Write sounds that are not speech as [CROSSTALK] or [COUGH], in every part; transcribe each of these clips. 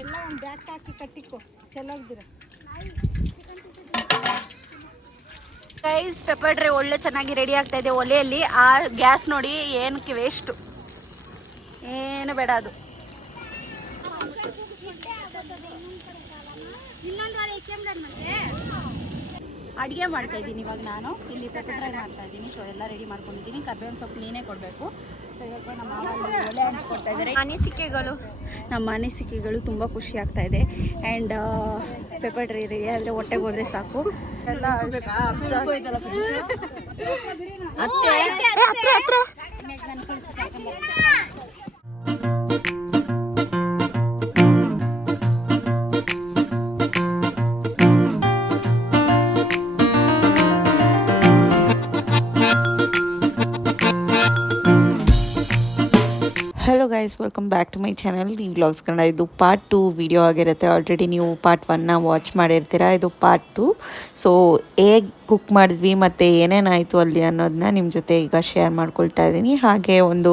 ಎಲ್ಲ ಒಂದು ಬ್ಯಾಗ್ ಹಾಕಿ ಕಟ್ಟಿಕೊ. ಚೆನ್ನಾಗಿದ್ದೀರ? ಗೈಸ್ ಪೆಪ್ಪರ್ ಒಳ್ಳೆ ಚೆನ್ನಾಗಿ ರೆಡಿ ಆಗ್ತಾ ಇದೆ ಒಲೆಯಲ್ಲಿ. ಆ ಗ್ಯಾಸ್ ನೋಡಿ ಏನಕ್ಕೆ ವೇಸ್ಟು ಏನು ಬೇಡ ಅದು. ಅಡುಗೆ ಮಾಡ್ತಾ ಇದ್ದೀನಿ ಇವಾಗ ನಾನು. ಇಲ್ಲಿ ಪೆಪ್ಪರ್ ಮಾಡ್ತಾ ಇದ್ದೀನಿ. ಸೊ ಎಲ್ಲ ರೆಡಿ ಮಾಡ್ಕೊಂಡಿದ್ದೀನಿ. ಕರ್ಬೇವಿನ ಸೊಪ್ಪು ನೀನೇ ಕೊಡಬೇಕು. ಅನಿಸಿಕೆಗಳು. ನಮ್ಮ ಅನಿಸಿಕೆಗಳು ತುಂಬ ಖುಷಿ ಆಗ್ತಾ ಇದೆ. ಆ್ಯಂಡ್ ಪೇಪರ್ ಡ್ರೈ ಇದೆ. ಆದರೆ ಹೊಟ್ಟೆಗೆ ಹೋದ್ರೆ ಸಾಕು. ಎಲ್ಲ ಹತ್ರ guys welcome back to my channel the vlogs Kannada, ಇದು ಪಾರ್ಟ್ ಟು ವಿಡಿಯೋ ಆಗಿರುತ್ತೆ. ಆಲ್ರೆಡಿ ನೀವು ಪಾರ್ಟ್ ಒನ್ನ ವಾಚ್ ಮಾಡಿರ್ತೀರ? ಇದು ಪಾರ್ಟ್ ಟು ಸೊ ಹೇಗೆ ಕುಕ್ ಮಾಡಿದ್ವಿ ಮತ್ತು ಏನೇನಾಯಿತು ಅಲ್ಲಿ ಅನ್ನೋದನ್ನ ನಿಮ್ಮ ಜೊತೆ ಈಗ ಶೇರ್ ಮಾಡ್ಕೊಳ್ತಾ ಇದ್ದೀನಿ. ಹಾಗೆ ಒಂದು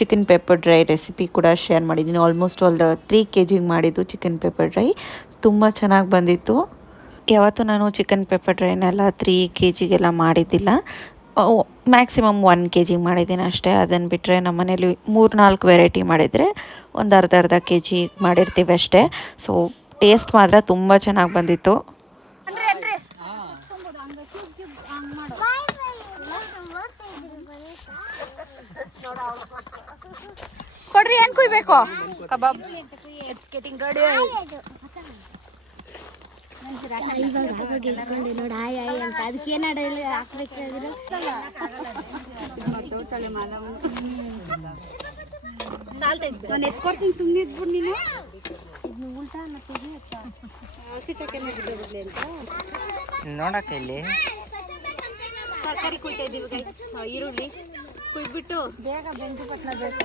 ಚಿಕನ್ ಪೆಪ್ಪರ್ ಡ್ರೈ ರೆಸಿಪಿ ಕೂಡ ಶೇರ್ ಮಾಡಿದ್ದೀನಿ. ಆಲ್ಮೋಸ್ಟ್ ಒಂದು ತ್ರೀ ಕೆ ಜಿಗೆ ಮಾಡಿದ್ದು ಚಿಕನ್ ಪೆಪ್ಪರ್ ಡ್ರೈ ತುಂಬ ಚೆನ್ನಾಗಿ ಬಂದಿತ್ತು. ಯಾವತ್ತೂ ನಾನು ಚಿಕನ್ ಪೆಪ್ಪರ್ ಡ್ರೈನೆಲ್ಲ ತ್ರೀ ಕೆ ಜಿಗೆಲ್ಲ ಮಾಡಿದ್ದಿಲ್ಲ. ಮ್ಯಾಕ್ಸಿಮಮ್ ಒನ್ ಕೆ ಜಿಗೆ ಮಾಡಿದ್ದೀನಿ ಅಷ್ಟೇ. ಅದನ್ನು ಬಿಟ್ಟರೆ ನಮ್ಮ ಮನೇಲಿ ಮೂರು ನಾಲ್ಕು ವೆರೈಟಿ ಮಾಡಿದರೆ ಒಂದು ಅರ್ಧ ಅರ್ಧ ಕೆ ಜಿ ಮಾಡಿರ್ತೀವಿ ಅಷ್ಟೇ. ಸೊ ಟೇಸ್ಟ್ ಮಾತ್ರ ತುಂಬ ಚೆನ್ನಾಗಿ ಬಂದಿತ್ತು. ಕೊಡ್ರಿ ಏನು ಕುಯ್ಬೇಕು? ಕಬಾಬ್. ಇಟ್ಸ್ ಗೆಟಿಂಗ್ ರೆಡಿ ನೋಡಿ ಆಯ್ ಆಯ್ ಅಂತ ಅದಕ್ಕೆ ಸುಮ್ಮನೆ ನೀನು ಇಲ್ಲಿ. ತರಕಾರಿ ಕುಯ್ತಾ ಇದೀವಿ ಈರುಳ್ಳಿ ಕುಯ್ಬಿಟ್ಟು ಬೇಗ ಬೆಂಕಿ. ಪಟ್ಟಣ ಬೇಕು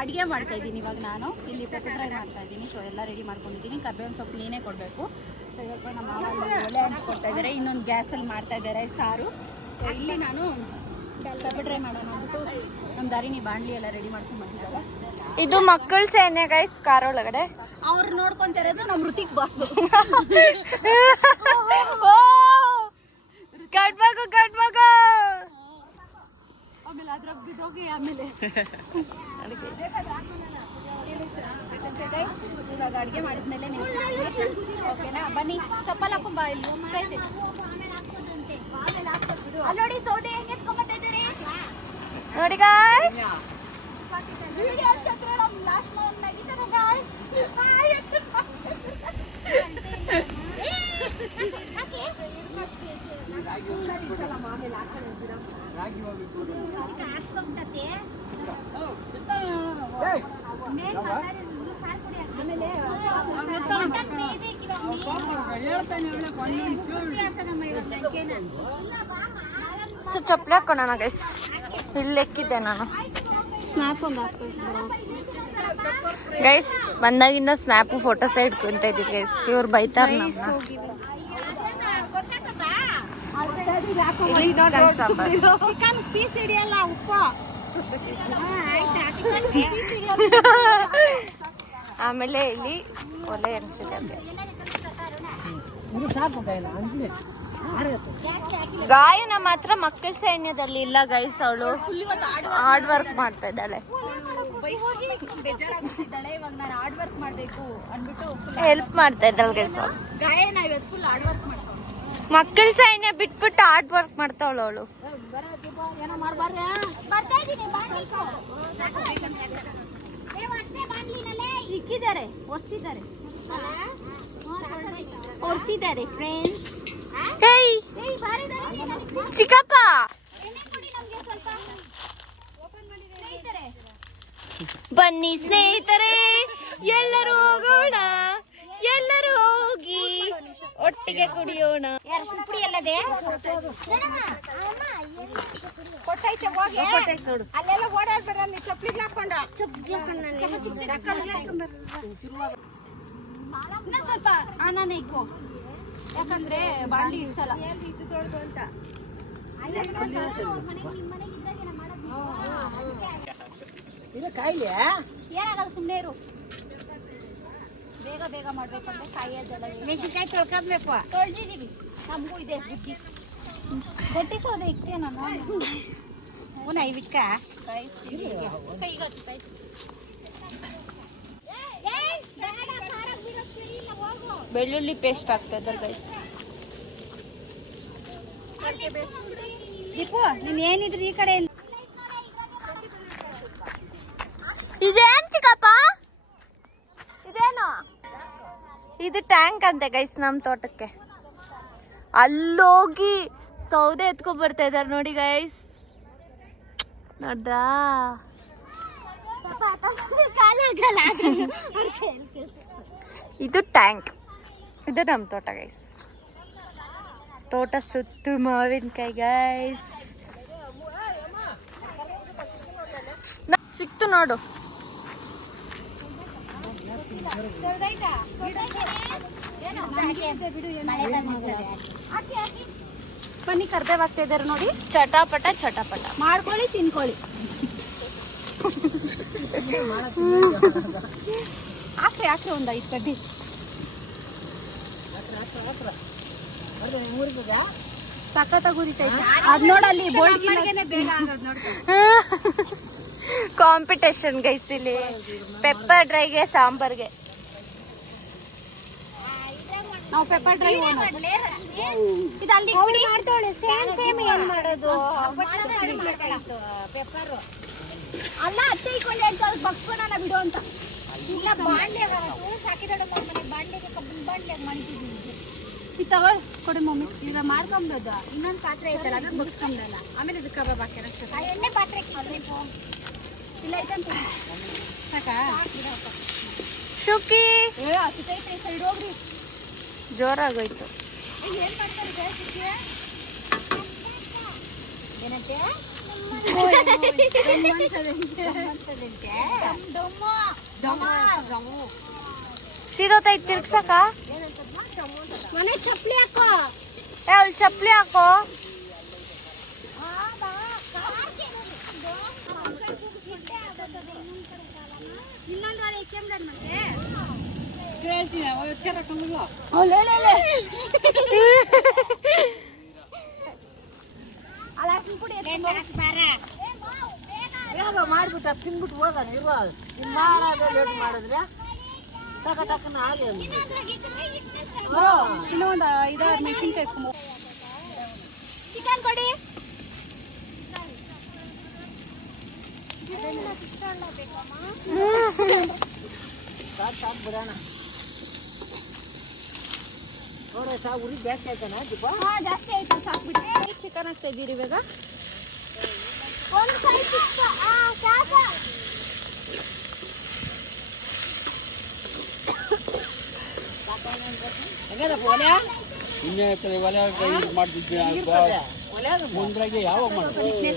ಅಡುಗೆ ಮಾಡ್ತಾ ಇದ್ದೀನಿ ಇವಾಗ ನಾನು. ಇಲ್ಲಿ ಪೆಪ್ಪರ್ ಫ್ರೈ ಮಾಡ್ತಾ ಇದ್ದೀನಿ. ಸೊ ಎಲ್ಲ ರೆಡಿ ಮಾಡ್ಕೊಂಡಿದ್ದೀನಿ. ಕರ್ಬೇವಿನ ಸೊಪ್ಪು ನೀನೇ ಕೊಡಬೇಕು. ಸೊ ಇವಾಗ ನಮ್ಮ ಒಲೆ ಹಂಚ್ಕೊಡ್ತಾ ಇದ್ದಾರೆ. ಇನ್ನೊಂದು ಗ್ಯಾಸಲ್ಲಿ ಮಾಡ್ತಾ ಇದ್ದಾರೆ ಸಾರು. ಸೊ ಇಲ್ಲಿ ನಾನು ಪೆಪ್ಪರ್ ಫ್ರೈ ಮಾಡೋಣ ಅಂದ್ಬಿಟ್ಟು ನಮ್ಮ ದಾರಿನಿ ಬಾಂಡ್ಲಿ ಎಲ್ಲ ರೆಡಿ ಮಾಡ್ಕೊಂಡು ಬಂದಿದ್ದಾರೆ ಇದು ಮಕ್ಕಳ ಸೇನೆ ಗೈಸ್ ಕಾರ್ ಒಳಗಡೆ. ಅವ್ರು ನೋಡ್ಕೊಂತ ಇರೋದು ನಮ್ಮ ಋತಿಕ್ [LAUGHS] [LAUGHS] ಬಾಸ್ ಗಂಡ್ ಮಗು ಗಂಡ್ ಮಗು ಆಮೇಲೆ ಅದ್ರಾಗ ಬಿದ್ದೋಗಿ ಆಮೇಲೆ Guys, ಇವಾಗ ಅಡುಗೆ ಮಾಡಿದ್ಮೇಲೆ ನೀವು ಓಕೆನಾ ಬನ್ನಿ ಚಪ್ಪಲ್ ಹಾಕೊಂಬ ಇಲ್ಲಿ ಹೋಗ್ತಾ ಇದೆ ಅಲ್ಲಿ ನೋಡಿ ಸೌದೆ ಹೆಂಗೆ ಎತ್ಕೊಂಬತ್ತಾ ಇದ್ದೀರಿ ನೋಡಿ ಗಾಯ್ಸ್ ವಿಡಿಯೋ ಅಷ್ಟೇ ನಮ್ಮ ಲಾಸ್ಟ್ ಮೌನ್ ನಗಿತಾರೆ ಗಾಯ್ಸ್ ಸೊ ಚಪ್ಪಲಿ ಹಾಕೋಣ ಗೈಸ್ ಇಲ್ಲಿ ಎಕ್ಕಿದ್ದೆ ನಾನು. ಸ್ನ್ಯಾಪ್ ಒಂದು ಗೈಸ್ ಬಂದಾಗಿಂದ ಸ್ನ್ಯಾಪು ಫೋಟೋ ಇಟ್ಕೊಂತ ಇದ್ದೀವಿ ಗೈಸ್ ಇವ್ರು ಬೈತಾರ ಚಿಕನ್ ಪೀಸ್ ಹಿಡಿಯಲ್ಲ ಉಪ್ಪು. ಆಮೇಲೆ ಇಲ್ಲಿ ಒಲೆ ಎನ್ಸಿದೆ ಸಾಕು ಗಾಯನ ಮಾತ್ರ ಮಕ್ಕಳ ಸೈನ್ಯದಲ್ಲಿ ಇಲ್ಲ ಗೈಸ್ ಅವಳು. ಹಾರ್ಡ್ ವರ್ಕ್ ಮಾಡ್ತಾ ಇದ್ದಾಳೆ. ಹೆಲ್ಪ್ ಮಾಡ್ತಾ ಇದ್ದಾಳೆ ಗೈಸ್ ಮಕ್ಕಳ ಸೈನ್ಯ ಬಿಟ್ಬಿಟ್ಟು ಹಾರ್ಡ್ ವರ್ಕ್ ಮಾಡ್ತಾವಳು ಅವಳು. ಇಕ್ಕಿದ್ದಾರೆ ಒರ್ಸಿದ್ದಾರೆ. ಒರ್ಸಿದ್ದಾರೆ ಫ್ರೆಂಡ್ಸ್ ಹೇಯ್ ಚಿಕ್ಕಪ್ಪ. ಬನ್ನಿ ಸ್ನೇಹಿತರೆ, ಎಲ್ಲರೂ ಹೋಗೋಣ, ಎಲ್ಲರೂ ಹೋಗಿ ಒಟ್ಟಿಗೆ ಕುಡಿಯೋಣ. ಪುಡಿ ಎಲ್ಲದೆ ಕೊಟ್ಟೈತೆ ಹೋಗಿ ಅಲ್ಲೆಲ್ಲ ಓಡಾಡ್ಬೇಡ ನೀ ಚಪ್ಪಲಿ ಹಾಕೊಂಡ ಇನ್ನೊಂದ್ ಸ್ವಲ್ಪ ಅನ್ನ ಇಕ್ಕೋ. ಯಾಕಂದ್ರೆ ಬಾಂಡ್ಲಿ ಇಡ್ಸಲ್ಲ. ಇದು ಕಾಯಿಲೆ? ಏನಾಗಲ್ಲ ಸುಮ್ಮನೆ ಇರು. ಬೇಗ ಬೇಗ ಮಾಡ್ಬೇಕಂದ್ರೆ ಕಾಯಿಯ ಜಡ ಮೆಣಸಿನ್ಕಾಯಿ ತೊಳ್ಕೊಬೇಕು. ತೊಳ್ದಿದೀವಿ ನಮಗೂ ಇದೆ ಬುದ್ಧಿ. ಕೊಟ್ಟಿ ಸೌದೆ ಇಕ್ತೀಯ ನಾನು ಉನ ಇವಿಕ್ಕ ಕೈ ಬೆಳ್ಳುಳ್ಳಿ ಪೇಸ್ಟ್ ಆಗ್ತಾ ಇದ್ದಾರೆ ಗೈಸ್ ದೀಪು ನೀನ್ ಏನಿದ್ರು ಈ ಕಡೆ ಇದೇನ್ ಚಿಕ್ಕಪ್ಪ? ಇದೇನು? ಇದು ಟ್ಯಾಂಕ್ ಅಂತೆ ಗೈಸ್ ನಮ್ ತೋಟಕ್ಕೆ. ಅಲ್ಲೋಗಿ ಸೌದೆ ಎತ್ಕೊಂಡ್ ಬರ್ತಾ ಇದಾರೆ ನೋಡಿ ಗೈಸ್ ನೋಡ್ರಾ ಇದು ಟ್ಯಾಂಕ್. ಇದು ನಮ್ಮ ತೋಟ ಗೈಸ್ ತೋಟ ಸುತ್ತು ಮಾವಿನಕಾಯಿ ಗೈಸ್ ಸಿಕ್ತು ನೋಡು. ಬನ್ನಿ ಕರ್ಬೇವ್ ಆಗ್ತಾ ಇದಾರೆ ನೋಡಿ. ಚಟಾಪಟ ಚಟಾಪಟ. ಮಾಡ್ಕೊಳ್ಳಿ ತಿನ್ಕೊಳ್ಳಿ. [LAUGHS] ಹಾಕ್ರಿ ಹಾಕ್ರಿ ಒಂದು ಐದು ಕಡ್ಡಿ. ಸಖತ್ತಾಗಿ ಉರಿತೈತೆ ಅದ್ ನೋಡಲ್ಲಿ ಕಾಂಪಿಟೇಷನ್ ಗೈಸ್ ಇಲ್ಲಿ. ಪೆಪ್ಪರ್ ಡ್ರೈಗೆ ಸಾಂಬಾರ್ಗೆ ನಾವು ಪೆಪ್ಪರ್ ಡ್ರೈ ಇದು ಅಲ್ಲಿ ಮಾಡ್ತಾಳೆ ಸೇಮ್ ಸೇಮ್ ಏನ್ ಮಾಡೋದು? ಪೆಪ್ಪರು ಅಲ್ಲ ಅತ್ತೆ ಬಗ್ಸ್ಕೊಳಣ ಬಿಡು ಅಂತ. ಇಲ್ಲ ಬಾಂಡೆ ಸಾಕಿದಳು ಮನೆ ಕಬ್ಬಿನ ಬಾಂಡೆ ಮಾಡ್ತಿದ್ವಿ ಇದು ತಗೊಳ್ ಕೊಡಿ ಮಮ್ಮಿ. ಈಗ ಮಾಡ್ಕೊಂಬಿಡೋದು ಇನ್ನೊಂದು ಪಾತ್ರೆ ಐತಲ್ಲ ಅದನ್ನ ಬಗ್ಸ್ಕೊಂಬಿಡಲ್ಲ ಆಮೇಲೆ ಇದು ಕಬಾಬ್ ಹಾಕ್ಯಾರ ಎಣ್ಣೆ ಪಾತ್ರೆ ಇಲ್ಲ ಐತಂತ ಸಾಕಾ? ಶುಕಿ! ಏ ಹಸಿತೈತ್ರಿ ಸೈಡ್ ಹೋಗ್ರಿ. ಜೋರಾಗೋಯ್ತು. ಏನ್ ಮಾಡ್ತಾರೆ ಶುಕಿ? ಏನಂತೆ? ಸೀದೋತೈತ್ ತಿರ್ಗ್ಸಕ ಮನೆ ಚಪ್ಪಲಿ ಹಾಕೋ. ಏ ಅವ್ಳು ಚಪ್ಲಿ ಹಾಕೋ. ಇನ್ನೊಂದು [LAUGHS] ಕೆಮ್ರ ಮತ್ತೆ ಕೇಳ್ತೀನಿ ಎಚ್ಚರ ಕಮ್ಮಲು ಅಲ್ಲ ಅರ್ಶಿನ ಪುಡಿ ಬಾರ ಯಾವಾಗ ಮಾಡ್ಬಿಟ್ಟು ತಿನ್ಬಿಟ್ಟು ಹೋದಾನೆ ಇರುವ ಲೇಟ್ ಮಾಡಿದ್ರೆ ಟಕ ಟಕ್ಕನ ಆಗಲಿ ಇನ್ನೂ ಒಂದು ಐದಾರು ಮೆಣಸಿನ್ಕಾಯಿ ಚಿಕನ್ ಕೊಡಿ ಬಿಡೋಣ. ಉರಿ ಜಾಸ್ತಿ ಆಯ್ತಾನ ದೀಪ? ಹಾ ಜಾಸ್ತಿ ಆಯ್ತು ಸಾಕ್ಬಿಟ್ಟು. ಚಿಕನ್ ಹಾಕ್ತಾ ಇದ್ದೀರಿ ಇವಾಗ? ಒಂದು ಕೈ ಸಾಕ. ಮಾಡ್ತಿದ್ದೆ ಮುಂದ್ರಾಗೆ ಯಾವಾಗ ಮಾಡ್ತೀವಿ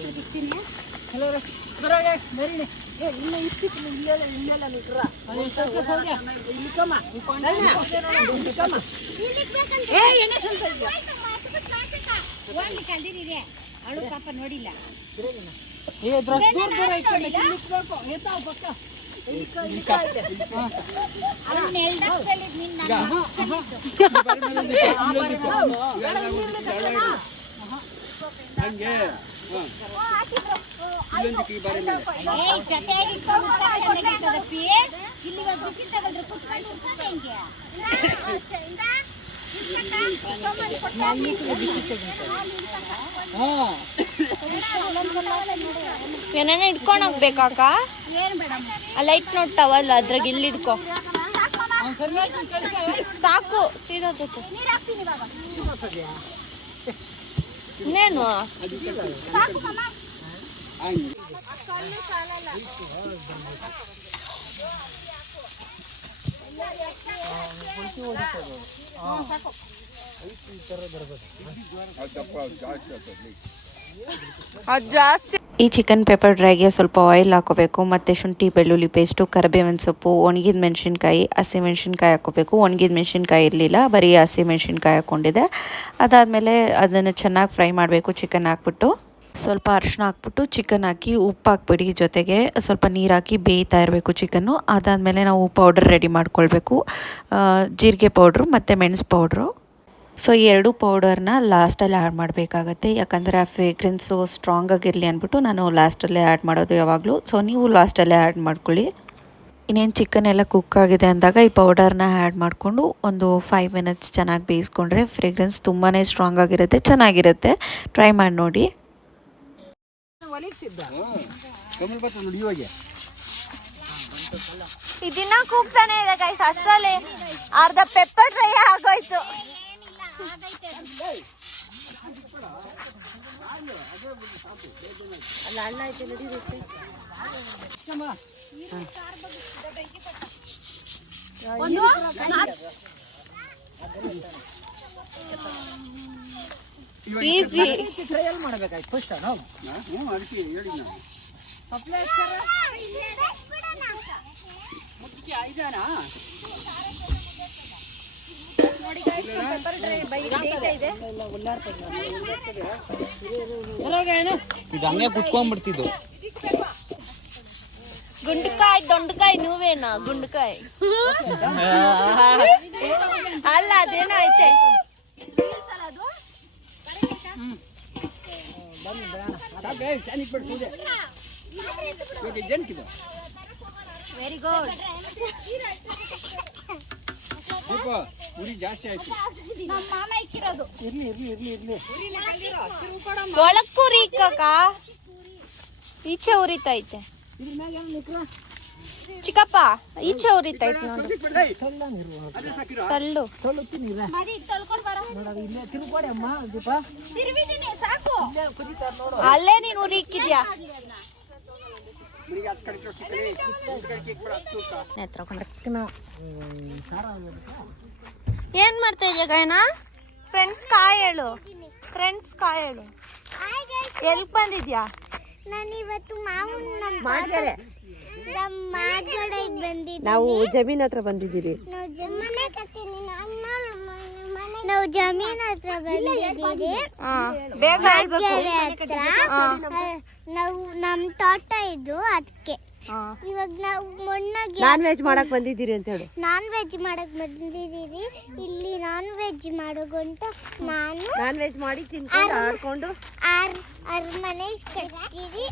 ಅವಳು ಪಾಪ ನೋಡಿಲ್ಲ ಏ ದೂರ ದೂರ ಇಟ್ಕೊಂಡು ಏಯ್ ಜೊತೆಯಾಗಿ ಇಟ್ಕೊಂಡ್ಬಿಟ್ಟು ಚೆನ್ನಾಗಿರ್ತದಪ್ಪಿ. ಇಲ್ಲಿ ಇವಾಗ ಬಿಸಿ ತಗೊಂಡ್ರೆ ಕುತ್ಕೊಂಡು ಕುತ್ಕೊಂಡು ಹೆಂಗೆ? ಹಾ ಏನಾನ ಇಟ್ಕೊಂಡು ಹೋಗ್ಬೇಕಾಕ ಆ ಲೈಟ್ ನೋಡ್ತಾವಲ್ಲ ಅದ್ರಾಗ ಇಲ್ಲಿ ಇಟ್ಕೋ ಅವ್ನು ಸರಿಯಾಗಿ ಕಳಿಸ ಸಾಕು ಥರ ಇನ್ನೇನು ಅದು ಈ ಚಿಕನ್ ಪೆಪ್ಪರ್ ಡ್ರೈಗೆ ಸ್ವಲ್ಪ ಆಯಿಲ್ ಹಾಕೋಬೇಕು, ಮತ್ತು ಶುಂಠಿ, ಬೆಳ್ಳುಳ್ಳಿ ಪೇಸ್ಟು ಕರಿಬೇವಿನ ಸೊಪ್ಪು, ಒಣಗಿದ ಮೆಣಸಿನ್ಕಾಯಿ ಹಸಿಮೆಣ್ಸಿನ್ಕಾಯಿ ಹಾಕೋಬೇಕು. ಒಣಗಿದ ಮೆಣಸಿನ್ಕಾಯಿ ಇರಲಿಲ್ಲ, ಬರೀ ಹಸಿಮೆಣ್ಸಿನ್ಕಾಯಿ ಹಾಕ್ಕೊಂಡಿದ್ದೆ ಅದಾದಮೇಲೆ ಅದನ್ನು ಚೆನ್ನಾಗಿ ಫ್ರೈ ಮಾಡಬೇಕು, ಚಿಕನ್ ಹಾಕ್ಬಿಟ್ಟು. ಸ್ವಲ್ಪ ಅರಿಶಿನ ಹಾಕ್ಬಿಟ್ಟು ಚಿಕನ್ ಹಾಕಿ ಉಪ್ಪು ಹಾಕ್ಬಿಡಿ ಜೊತೆಗೆ. ಸ್ವಲ್ಪ ನೀರು ಹಾಕಿ ಬೇಯ್ತಾ ಇರಬೇಕು ಚಿಕನ್ನು. ಅದಾದಮೇಲೆ ನಾವು ಪೌಡರ್ ರೆಡಿ ಮಾಡ್ಕೊಳ್ಬೇಕು. ಜೀರಿಗೆ ಪೌಡ್ರು ಮತ್ತು ಮೆಣಸು ಪೌಡ್ರು ಸೊ ಈ ಎರಡು ಪೌಡರ್ನ ಲಾಸ್ಟಲ್ಲಿ ಆ್ಯಡ್ ಮಾಡಬೇಕಾಗತ್ತೆ. ಯಾಕಂದರೆ ಆ ಫ್ರೇಗ್ರೆನ್ಸು ಸ್ಟ್ರಾಂಗ್ ಆಗಿರಲಿ ಅಂದ್ಬಿಟ್ಟು ನಾನು ಲಾಸ್ಟಲ್ಲೇ ಆ್ಯಡ್ ಮಾಡೋದು ಯಾವಾಗಲೂ. ಸೊ ನೀವು ಲಾಸ್ಟಲ್ಲೇ ಆ್ಯಡ್ ಮಾಡ್ಕೊಳ್ಳಿ. ಇನ್ನೇನು ಚಿಕನ್ ಎಲ್ಲ ಕುಕ್ ಆಗಿದೆ ಅಂದಾಗ ಈ ಪೌಡರ್ನ ಆ್ಯಡ್ ಮಾಡಿಕೊಂಡು ಒಂದು ಫೈವ್ ಮಿನಿಟ್ಸ್ ಚೆನ್ನಾಗಿ ಬೇಯಿಸ್ಕೊಂಡ್ರೆ ಫ್ರೇಗ್ರೆನ್ಸ್ ತುಂಬಾ ಸ್ಟ್ರಾಂಗ್ ಆಗಿರುತ್ತೆ, ಚೆನ್ನಾಗಿರುತ್ತೆ. ಟ್ರೈ ಮಾಡಿ ನೋಡಿ. ಇದನ್ನ ಕೂಗ್ತಾನೆ ಇದೆ ಗೈಸ್ ಅಷ್ಟರಲ್ಲಿ ಅರ್ಧ ಪೆಪ್ಪರ್ ಟ್ರೈ ಆಗೋಯ್ತು. ಈಸಿ ಟ್ರಯಲ್ ಮಾಡ್ಬೇಕಾಯ್ತು. ಫಸ್ಟ್ ನಾವು ಅದಕ್ಕೆ ಹೇಳಿ ನಾನು ಇದು ಹಂಗೆ ಕುತ್ಕೊಂಡ್ಬಿಡ್ತಿದ್ದು. ಗುಂಡ್ಕಾಯ್ ದೊಂಡ್ಕಾಯ್ ನೀವೇನ? ಗುಂಡ್ಕಾಯ್. ಅಲ್ಲ ಅದೇನೋ ಐತೆ. ವೆರಿ ಗುಡ್ ದೀಪ ಉರಿ ಜಾಸ್ತಿ ಆಯ್ತು. ನಮ್ಮ ಮಾಮ ಇಕ್ಕಿರೋದು. ಇರ್ಲಿ ಇರ್ಲಿ ಇರ್ಲಿ ಇರ್ಲಿ. ಒಳಕ್ಕೂ ರೀಕಕ್ಕ ಈಚೆ ಉರಿತೈತೆ. ಚಿಕ್ಕಪ್ಪ ಈಚೆ ಉರಿತೈತೆ ನೋಡಿ. ತಳ್ಳು ಅಲ್ಲೇ ನೀನು ಉರಿ ಇಕ್ಕಿದ್ಯಾ? ಏನ್ ಮಾಡ್ತಾ ಇದೀಯ ಗಾಯನ? ಫ್ರೆಂಡ್ಸ್ ಕಾಯ್ ಹೇಳು. ಫ್ರೆಂಡ್ಸ್ ಕಾಯ್ ಹೇಳು. ಎಲ್ ಬಂದಿದ್ಯಾ? ನಾನು ಇವತ್ತು ಮಾಡ್ತಾರೆ ನಾವು ಜಮೀನ್ ಹತ್ರ ಬಂದಿದ್ದೀರಿ. ನಾವು ಜಮೀನ್ ಹತ್ರ ಬಂದಿದ್ದೀವಿ ಬೇಗ ನಾವು ನಮ್ ತೋಟ ಇದು ಅದಕ್ಕೆ ಇವಾಗ ನಾವು ಮೊನ್ನಾಗಿ ನಾನ್ ವೆಜ್ ಮಾಡಕ್ ಬಂದಿದ್ದೀರಿ ಅಂತ ಹೇಳಿ. ನಾನ್ ವೆಜ್ ಮಾಡಕ್ ಬಂದಿದ್ದೀರಿ. ಇಲ್ಲಿ ನಾನ್ ವೆಜ್ ಮಾಡೋಗಂತ ನಾನು ನಾನ್ ವೆಜ್ ಮಾಡಿ ತಿನ್ಕೊಂಡು ಆಡ್ಕೊಂಡು. ಆರ್ ಅರಮನೆ ಕಟ್ತೀರಿ.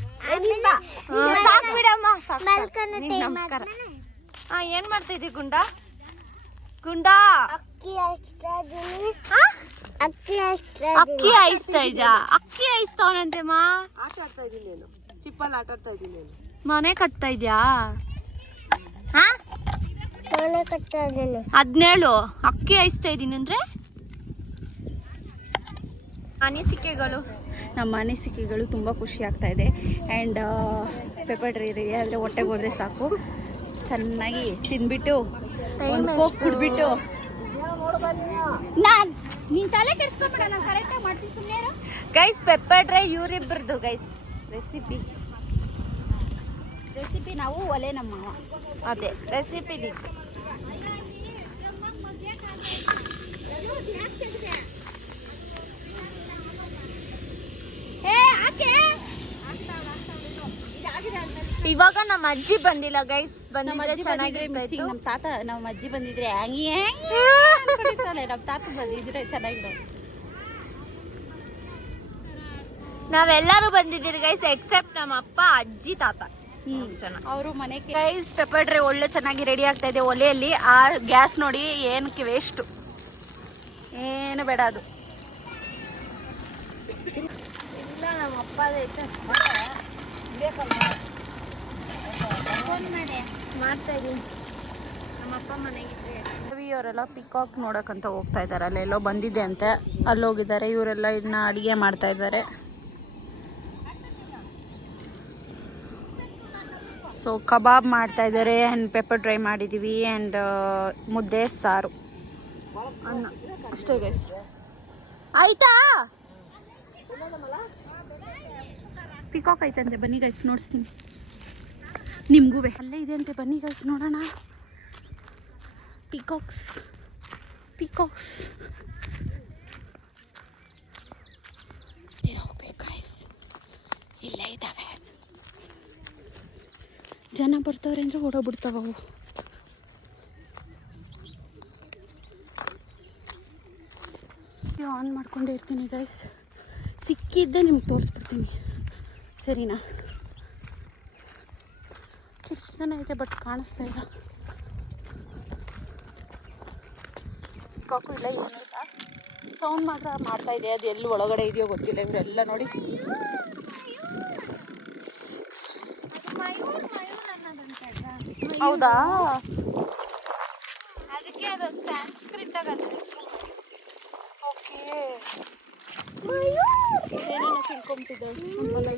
ಸಾಕ್ ಬಿಡಮ್ಮ. ಸಾಕ್. ಮಲ್ಕನ ಟೈಮ್ ನಮಸ್ಕಾರ ಹಾ ಏನ್ ಮಾಡ್ತಾ ಗುಂಡಾ ಗುಂಡಾ? ಗುಂಡ. ಅಕ್ಕಿ ಇದೀನಿ? ಅಕ್ಕಿ ಹಾಯಿಸ್ತಾ ಇದ್ಯಾ? ಅಕ್ಕಿ ಹಾಯಿಸ್ತಾವನಂತೆ ಮಾ. ಆಟ ಆಡ್ತಾ ಇದ್ದೀನಿ ನಾನು. ಚಿಪ್ಪಲ್ಲಿ ಆಟ ಆಡ್ತಾ ಇದೀನಿ ನಾನು. ಮನೆ ಕಟ್ತಾ ಇದ್ಯಾ? ಮನೆ ಕಟ್ತಾ ಇದೀನಿ ಹದಿನೇಳು ಅಕ್ಕಿ ಹಾಯಿಸ್ತಾ ಇದೀನಿ ಅಂದ್ರೆ? ಅನಿಸಿಕೆಗಳು. ನಮ್ಮ ಅನಿಸಿಕೆಗಳು ತುಂಬ ಖುಷಿ ಆಗ್ತಾ ಇದೆ. ಆ್ಯಂಡ್ ಪೆಪರ್ ಡ್ರೈ ರೆಡಿ ಆದರೆ ಹೊಟ್ಟೆಗೆ ಹೋದರೆ ಸಾಕು. ಚೆನ್ನಾಗಿ ತಿಂದ್ಬಿಟ್ಟು ಒಂದು ಕೋಕ್ ಕುಡ್ಬಿಟ್ಟು ನಾನ್ ನೀನ್ ತಲೆ ಕೆಡ್ಸ್ಕೊಬೇಡ ನಾನು ಕರೆಕ್ಟಾಗಿ ಮಾಡ್ತೀನಿ ಸುಮ್ಮನೆ ಗೈಸ್ ಪೆಪ್ಪರ್ ಡ್ರೈ ಇವರಿಬ್ಬರದು ಗೈಸ್ ರೆಸಿಪಿ ರೆಸಿಪಿ ನಾವು ಒಲೆ ನಮ್ಮ ಅದೇ ರೆಸಿಪಿ ಇವಾಗ ನಮ್ಮ ಅಜ್ಜಿ ಬಂದಿಲ್ಲ ಗೈಸ್ ಬಂದಿದ್ರೆ ಚೆನ್ನಾಗಿರ್ತಾಯಿತ್ತು ನಮ್ಮ ತಾತ ನಮ್ಮ ಅಜ್ಜಿ ಬಂದಿದ್ರೆ ಹಂಗೆ ಹೆಂಗೆ ನಮ್ಮ ತಾತ ಬಂದಿದ್ರೆ ಚೆನ್ನಾಗಿರೋ ನಾವೆಲ್ಲರೂ ಬಂದಿದ್ದೀರಿ ಗೈಸ್ ಎಕ್ಸೆಪ್ಟ್ ನಮ್ಮ ಅಪ್ಪ ಅಜ್ಜಿ ತಾತ. ಅವರು ಮನೆಗೆ ಗೈಸ್ ಪೆಪ್ಪಡ್ರೆ ಒಳ್ಳೆ ಚೆನ್ನಾಗಿ ರೆಡಿ ಆಗ್ತಾ ಇದೆ ಒಲೆಯಲ್ಲಿ. ಆ ಗ್ಯಾಸ್ ನೋಡಿ ಏನಕ್ಕೆ ವೇಸ್ಟು ಏನು ಬೇಡ ಅದು. ಇಲ್ಲ ನಮ್ಮ ಅಪ್ಪ ಮಾಡ್ತಾ ಇದೀನಿ ನಮ್ಮ ಅಪ್ಪ ಮನೆಗಿದ್ರೆ ಅವರೆಲ್ಲ ಪಿಕಾಕ್ ನೋಡೋಕ್ಕಂತ ಹೋಗ್ತಾ ಇದ್ದಾರೆ. ಅಲ್ಲೆಲ್ಲೋ ಬಂದಿದೆ ಅಂತೆ. ಅಲ್ಲಿ ಹೋಗಿದ್ದಾರೆ ಇವರೆಲ್ಲ ಇನ್ನ ಅಡುಗೆ ಮಾಡ್ತಾ ಇದ್ದಾರೆ. ಸೊ ಕಬಾಬ್ ಮಾಡ್ತಾ ಇದ್ದಾರೆ ಆ್ಯಂಡ್ ಪೆಪ್ಪರ್ ಡ್ರೈ ಮಾಡಿದ್ದೀವಿ ಆ್ಯಂಡ್ ಮುದ್ದೆ ಸಾರು. ಅನ್ನ. ಅಷ್ಟೇ ಗೈಸ್ ಆಯ್ತಾ? ಪಿಕಾಕ್ ಆಯ್ತಂತೆ. ಬನ್ನಿ ಗೈಸ್ ನೋಡಿಸ್ತೀನಿ. ನಿಮಗೂ ಅಲ್ಲೇ ಇದೆ ಅಂತೆ ಬನ್ನಿ ಗೈಸ್ ನೋಡೋಣ. ಪಿಕಾಕ್ಸ್ ಪಿಕಾಕ್ಸ್ ಇಲ್ಲೇ ಇದ್ದಾವೆ. ಜನ ಬರ್ತಾವ್ರೆ ಅಂದ್ರೆ ಓಡೋಗ್ಬಿಡ್ತಾವ ಅವು. ಆನ್ ಮಾಡ್ಕೊಂಡೇ ಇರ್ತೀನಿ ಗೈಸ್ ಸಿಕ್ಕಿದ್ದೆ ನಿಮ್ಗೆ ತೋರಿಸ್ಬಿಡ್ತೀನಿ. ಸರಿನಾ? ಕಿರ್ಚನ ಇದೆ ಬಟ್ ಕಾಣಿಸ್ತಾ ಇಲ್ಲ. ಕಾಕು ಇಲ್ಲ ಏನೂ ಇಲ್ಲ. ಸೌಂಡ್ ಮಾತ್ರ ಮಾಡ್ತಾ ಇದೆ ಅದು ಎಲ್ಲಿ ಒಳಗಡೆ ಇದೆಯೋ ಗೊತ್ತಿಲ್ಲ ಇವರೆಲ್ಲ ನೋಡಿ. ಹೌದಾ? ಅದಕ್ಕೆ ಅದು ಸಂಸ್ಕೃತ ಓಕೆ. ಏನೇನೋ ತಿಳ್ಕೊಂಬಿಟ್ಟಿದ್ದಾಳೆ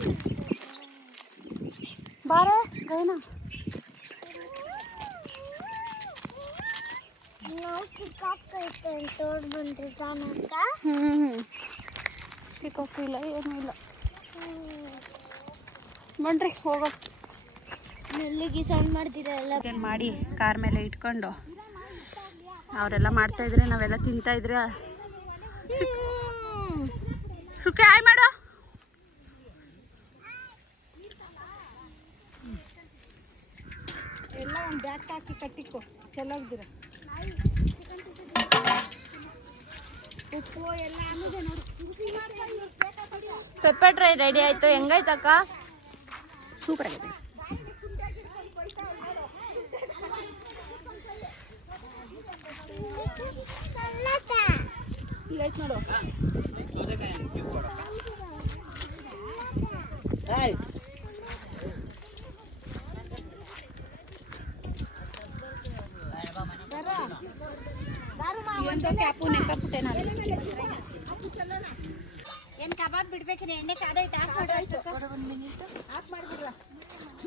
ಬಾರೆ ಗೈನ ನಾವು ಪಿಕಾಕ್ ಐತೆ ತೋಡ್ ಬಂದಿದ್ದಾನಂತ ಹ್ಞೂ ಪಿಕಾಕ್ ಇಲ್ಲ ಏನೂ ಇಲ್ಲ. ಬನ್ರಿ ಹೋಗೋ ಮೆಲ್ಲಿಗೆ ಸೌಂಡ್ ಮಾಡ್ತೀರಲ್ಲ ಏನು ಮಾಡಿ ಕಾರ್ ಮೇಲೆ ಇಟ್ಕೊಂಡು. ಅವರೆಲ್ಲ ಮಾಡ್ತಾ ಇದ್ರೆ ನಾವೆಲ್ಲ ತಿಂತಾ ಇದ್ರೆ. ಸುಖಿ ಆಯ್ ಮಾಡು. ಎಲ್ಲ ಒಂದು ಬ್ಯಾಗ್ ಹಾಕಿ ಕಟ್ಟಿಕೋ. ಚೆನ್ನಾಗಿದ್ದೀರ ಉಪ್ಪು ಟ್ರೈ ರೆಡಿ ಆಯ್ತು. ಅಕ್ಕ? ಸೂಪರ್ ಆಗಿದೆ. ನೋಡು ನಾನು. ಏನ್ ಕಬಾಬ್ ಬಿಡ್ಬೇಕ್ರಿ ಎಣ್ಣೆ ಕಾದೈತೆ ಆಫ್ ಮಾಡ್ಬಿಡ್ರ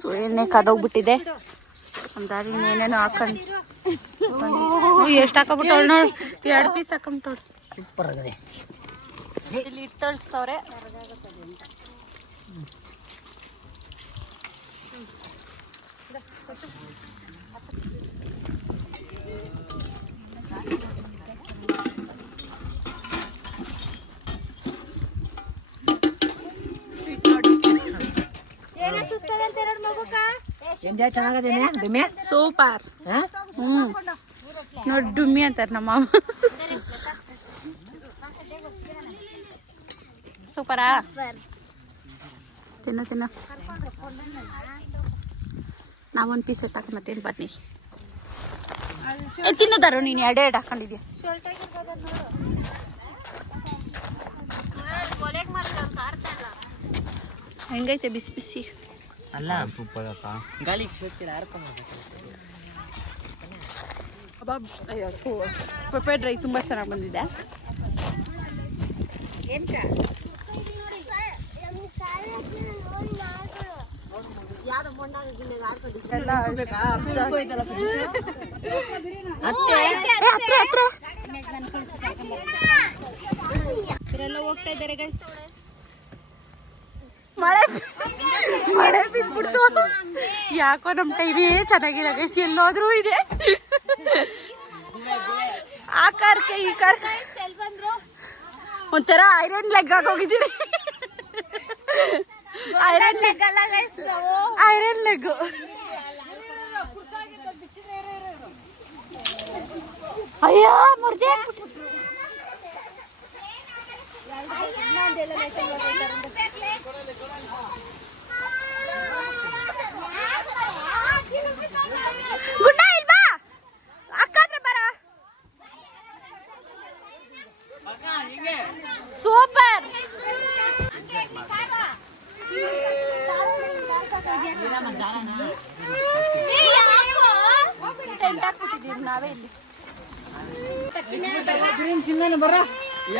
ಸೊ ಎಣ್ಣೆ ಕಾದೋಗ್ಬಿಟ್ಟಿದೆ. ಏನೇನು ಏನೇನೋ ಹಾಕೊಂಡು. ಎಷ್ಟು ಹಾಕೋಬಿಟ್ಟು ನೋಡಿ. ಎರಡು ಪೀಸ್ ಹಾಕೊಂಡ್ಬಿಟ್ಟು ಸೂಪರ್ ಆಗಿದೆ. ಇಲ್ಲಿ ಇಟ್ಟು ತಳಿಸ್ತವ್ರೆ. ಎಂಜಾಯ್ ಚೆನ್ನಾಗದೇನೆ ದುಮ್ಮೆ ಸೂಪರ್ ಹಾಂ ಹ್ಞೂ ನೋಡಿ ಡುಮ್ಮಿ ಅಂತಾರೆ ನಮ್ಮ ಮಾಮ ಸೂಪರಾ ತಿನ್ನ ತಿನ್ನ ನಾವೊಂದು ಪೀಸ್ ಎತ್ತಾಕ ಮತ್ತೇನು ಬನ್ನಿ ಏ, ತಿನ್ನೋದಾರು ನೀನು ಎರಡೆ ಎರಡು ಹಾಕೊಂಡಿದ್ಯಾ ಹೆಂಗೈತೆ ಬಿಸಿ ಬಿಸಿ? ಅಲ್ಲ. ಸೂಪರ್ ಅಪ್ಪ. ಗಾಳಿ ಕಬಾಬ್ ಅಯ್ಯೋ ಪೆಪ್ಪರ್ ರೈ ತುಂಬ ಚೆನ್ನಾಗಿ ಬಂದಿದೆ. ಇವರೆಲ್ಲ ಹೋಗ್ತಾ ಇದ್ದಾರೆ ಗೈಸ್ ಮಳೆ ಮಳೆ ಬಿದ್ಬಿಡ್ತು. ಯಾಕೋ ನಮ್ಮ ಟೈಮೇ ಚೆನ್ನಾಗಿಲ್ಲ ಗೈಸ್ ಎಲ್ಲೋದ್ರೂ ಇದೆ. ಆ ಕಾರ್ಕೆ ಈ ಕಾರ್ಕೆ ಒಂಥರ ಐರನ್ ಲೆಗ್ ಆಗೋಗಿದ್ದೀವಿ ಐರನ್ ಲೆಗ್ ಐರನ್ ಲೆಗ್ ಅಯ್ಯೋ ಮುರ್ದೆ ಗುಡ್ಡ ಇಲ್ವಾ? ಅಕ್ಕ ಹತ್ರ ಬರ ಸೂಪರ್ ಟೆಂಟ್ ಹಾಕ್ಬಿಟ್ಟಿದ್ದೀವಿ ನಾವೇ ಇಲ್ಲಿ. ಬರ್ರಿ, ಅವ್ರ್.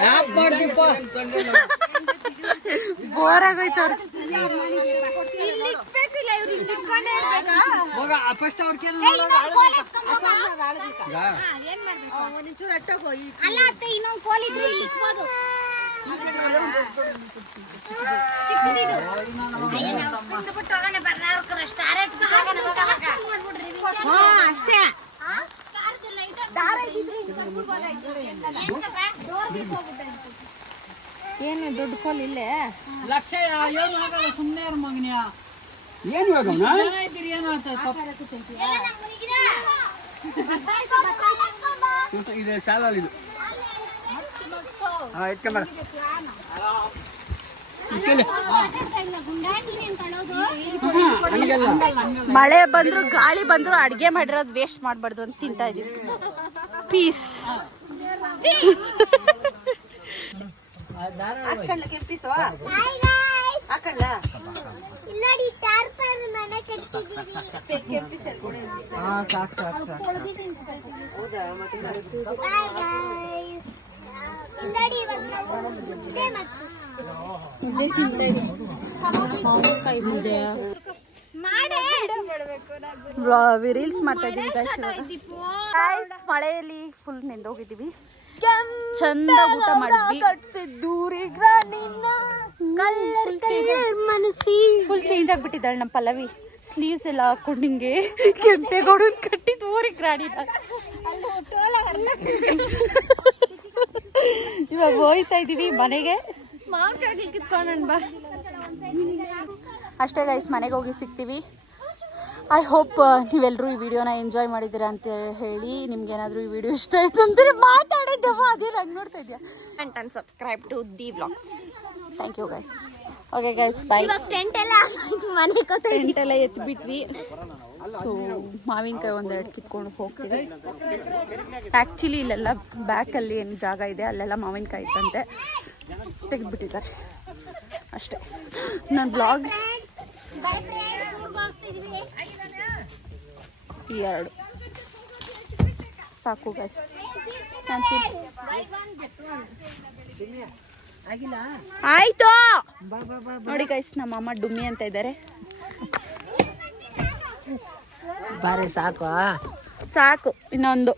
ಹಾ ಸಾರೆ ಇಟ್ಬಿಟ್ಟು ಹೋಗೋಣ, ಹೋಗ, ಹೋಗ. ಹಾ? ಕಾರ್ದೆಲ್ಲ ಇದೆ. ಏನ್ಕಪ್ಪ? ಡೋರ್ ಬಿದ್ದೋಗ್ಬಿಟ್ಟೈತೆ. ಏನು ದೊಡ್ಡ ಕೋಲ್ ಇಲ್ಲೇ? ಲಕ್ಷ ಏನು ಆಗಲ್ಲ ಸುಮ್ಮನೆ ಇರು ಮಗನ್ಯಾ ಏನು ಇದ್ದೀರಿ ಏನು ಅಂತ. ಇದು ಚಾಲಲ್ಲಿ ಇದು. ಹಾಂ ಎತ್ಕೊಂಬರ ಮಳೆ ಬಂದ್ರು ಗಾಳಿ ಬಂದ್ರು ಅಡ್ಗೆ ಮಾಡಿರೋದು ವೇಸ್ಟ್ ಮಾಡ್ಬಾರ್ದು ಅಂತ ತಿಂತಾ ಇದೀವಿ. ಪೀಸ್ ಇವಾಗ ನಾವು ಮುದ್ದೆ. ರೀಲ್ಸ್ ಮಾಡ್ತಾ ಇದ್ದೀವಿ ಮಳೆಯಲ್ಲಿ ಫುಲ್ ನೆಂದೋಗಿದ್ದೀವಿ. ಚಂದ ಊಟ ಮಾಡಿದ್ವಿ. ಫುಲ್ ಚೇಂಜ್ ಆಗ್ಬಿಟ್ಟಿದ್ದಾಳೆ ನಮ್ಮ ಪಲ್ಲವಿ. ಸ್ಲೀವ್ಸ್ ಎಲ್ಲ ಹಾಕೊಂಡು ಹಿಂಗೆ ಕೆಂಪೇಗೌಡ ಕಟ್ಟಿ ಊರಿಗೆ ರಾಣಿನ ಇವಾಗ ಹೋಯ್ತಾ ಇದೀವಿ ಮನೆಗೆ. ಅಷ್ಟೇ ಗೈಸ್ ಮನೆಗೆ ಹೋಗಿ ಸಿಗ್ತೀವಿ. ಐ ಹೋಪ್ ನೀವೆಲ್ಲರೂ ಈ ವಿಡಿಯೋನ ಎಂಜಾಯ್ ಮಾಡಿದ್ದೀರಾ ಅಂತ ಹೇಳಿ ನಿಮ್ಗೆ ಏನಾದರೂ ಈ ವಿಡಿಯೋ ಇಷ್ಟ ಆಯ್ತು ಅಂದರೆ ಮಾತಾಡಿದ್ದೆವ. ಅದೇ ನಂಗೆ ನೋಡ್ತಾ ಇದೆಯಾ and and subscribe to the vlogs thank you guys okay guys bye tent ಎಲ್ಲ ಮನೆ ಟೆಂಟ್ ಎಲ್ಲ ಎತ್ಬಿಟ್ವಿ. ಸೊ ಮಾವಿನಕಾಯಿ ಒಂದೆರಡು ಕಿತ್ಕೊಂಡು ಹೋಗ್ತೀವಿ. ಆ್ಯಕ್ಚುಲಿ ಇಲ್ಲೆಲ್ಲ ಬ್ಯಾಕಲ್ಲಿ ಏನು ಜಾಗ ಇದೆ ಅಲ್ಲೆಲ್ಲ ಮಾವಿನಕಾಯಿ ಇತ್ತಂತೆ. ತೆಗೆದ್ಬಿಟ್ಟಿದ್ದಾರೆ. ಅಷ್ಟೇ. ನನ್ನ ಬ್ಲಾಗ್ ಬೈ ಫ್ರೆಂಡ್ಸ್ ಊರ್ಗ್ ಹೋಗ್ತಿದೀವಿ ಈ ಎರಡು. ಸಾಕು ಗೈಸ್ ಆಯ್ತು! ನೋಡಿ ಗೈಸ್ ನಮ್ಮ ಅಮ್ಮ ಡುಮ್ಮಿ ಅಂತ ಇದ್ದಾರೆ ಬಾರಿ ಸಾಕು ಸಾಕು ಇನ್ನೊಂದು.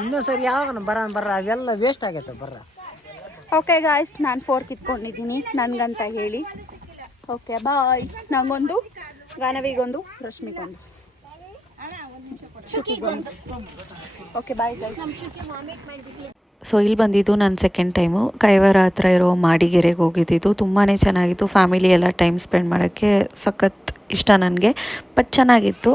ಇನ್ನೊಂದು ಸರಿ ಯಾವಾಗ ಬರ ಬರ ಅವೆಲ್ಲ ವೇಸ್ಟ್ ಆಗೈತೆ ಬರ. ಓಕೆ ಗಾಯ್ಸ್ ನಾನು ಫೋರ್ ಕಿತ್ಕೊಂಡಿದ್ದೀನಿ. ನನಗಂತ ಹೇಳಿ. ಓಕೆ ಬಾಯ್ ನಂಗೊಂದು ಗಾನವಿಗೊಂದು ರಶ್ಮಿಗೊಂದು ಓಕೆ ಬಾಯ್ ಸೊ ಇಲ್ಲಿ ಬಂದಿದ್ದು ನನ್ನ ಸೆಕೆಂಡ್ ಟೈಮು ಕೈವಾರ ಹತ್ರ ಇರೋ ಮಾಡಿಗೆರೆಗೆ ಹೋಗಿದ್ದಿದ್ದು ತುಂಬಾ ಚೆನ್ನಾಗಿತ್ತು. ಫ್ಯಾಮಿಲಿ ಎಲ್ಲ ಟೈಮ್ ಸ್ಪೆಂಡ್ ಮಾಡೋಕ್ಕೆ ಸಖತ್ ಇಷ್ಟ ನನಗೆ ಬಟ್ ಚೆನ್ನಾಗಿತ್ತು.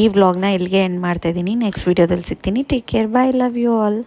ಈ ವ್ಲಾಗ್ನ ಇಲ್ಲಿಗೆ ಎಂಡ್ ಮಾಡ್ತಾಯಿದ್ದೀನಿ ನೆಕ್ಸ್ಟ್ ವೀಡಿಯೋದಲ್ಲಿ ಸಿಗ್ತೀನಿ. Take care bye love you all